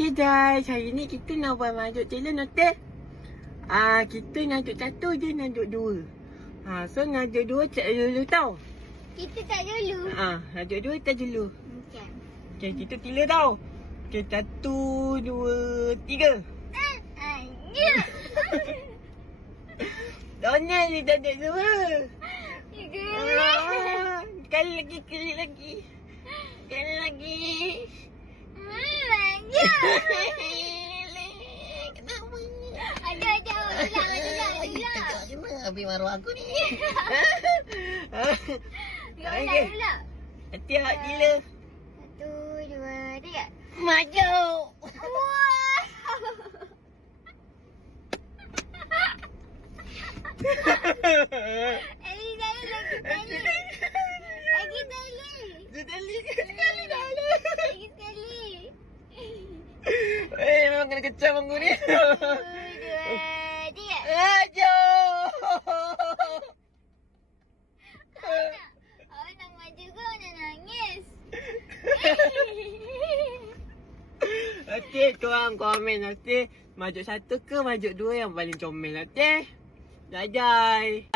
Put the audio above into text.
Okey guys, hari ni kita nak buat majuk challenge okey. Kita najuk satu, dia najuk dua. So najuk dua cak dulu tau. Kita tak dulu. Najuk dua tak dulu. Macam. Okey, kita tila tau. Okey, 1, 2, 3. Ya. Donel ni najuk dua. Tiga. Sekali lagi, sekali lagi. Sekali lagi. Ya. Kenapa? Ada. Ulang. Habis maruah aku ni. Ulang. Hati-hati gila. 1, 2, 3. Maju. Wah. Lagi sekali. Memang kena kecam aku ni. 1, 2, 3. Maju. Awak nak maju ke awak nak nangis? Okey, korang komen okey. Majuk satu ke majuk dua yang paling comel okey? Dadah.